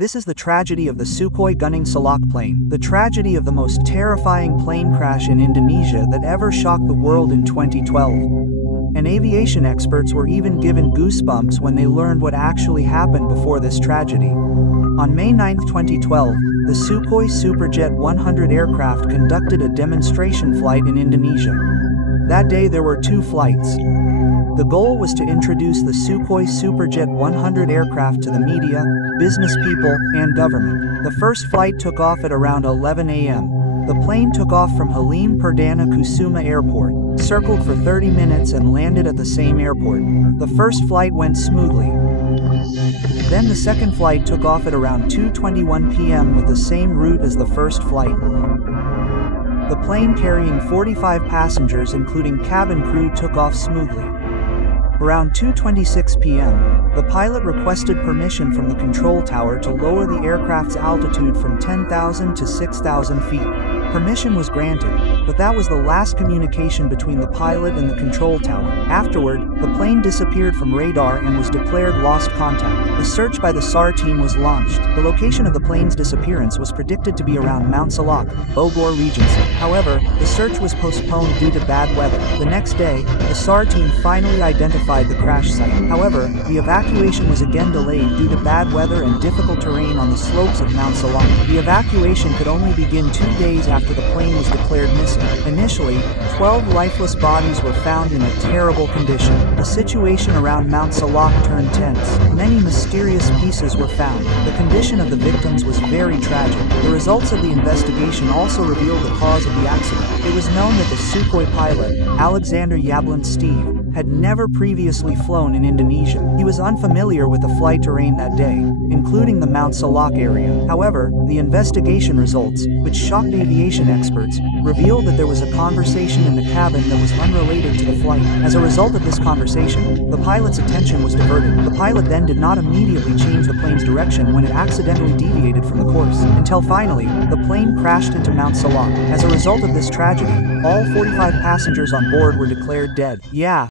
This is the tragedy of the Sukhoi Gunung Salak plane, the tragedy of the most terrifying plane crash in Indonesia that ever shocked the world in 2012. And aviation experts were even given goosebumps when they learned what actually happened before this tragedy. On May 9, 2012, the Sukhoi Superjet 100 aircraft conducted a demonstration flight in Indonesia. That day there were 2 flights. The goal was to introduce the Sukhoi Superjet 100 aircraft to the media, business people, and government. The first flight took off at around 11 a.m. The plane took off from Halim Perdana Kusuma Airport, circled for 30 minutes and landed at the same airport. The first flight went smoothly. Then the second flight took off at around 2:21 p.m. with the same route as the first flight. The plane carrying 45 passengers including cabin crew took off smoothly. Around 2:26 p.m., the pilot requested permission from the control tower to lower the aircraft's altitude from 10,000 to 6,000 feet. Permission was granted, but that was the last communication between the pilot and the control tower. Afterward, the plane disappeared from radar and was declared lost contact. A search by the SAR team was launched. The location of the plane's disappearance was predicted to be around Mount Salak, Bogor Regency. However, the search was postponed due to bad weather. The next day, the SAR team finally identified the crash site. However, the evacuation was again delayed due to bad weather and difficult terrain on the slopes of Mount Salak. The evacuation could only begin 2 days after the plane was declared missing. Initially, 12 lifeless bodies were found in a terrible condition. The situation around Mount Salak turned tense. Many mysterious pieces were found. The condition of the victims was very tragic. The results of the investigation also revealed the cause of the accident. It was known that the Sukhoi pilot, Alexander Yablon Steve, had never previously flown in Indonesia. He was unfamiliar with the flight terrain that day, including the Mount Salak area. However, the investigation results, which shocked aviation experts, revealed that there was a conversation in the cabin that was unrelated to the flight. As a result of this conversation, the pilot's attention was diverted. The pilot then did not immediately change the plane's direction when it accidentally deviated from the course, until finally, the plane crashed into Mount Salak. As a result of this tragedy, all 45 passengers on board were declared dead. Yeah.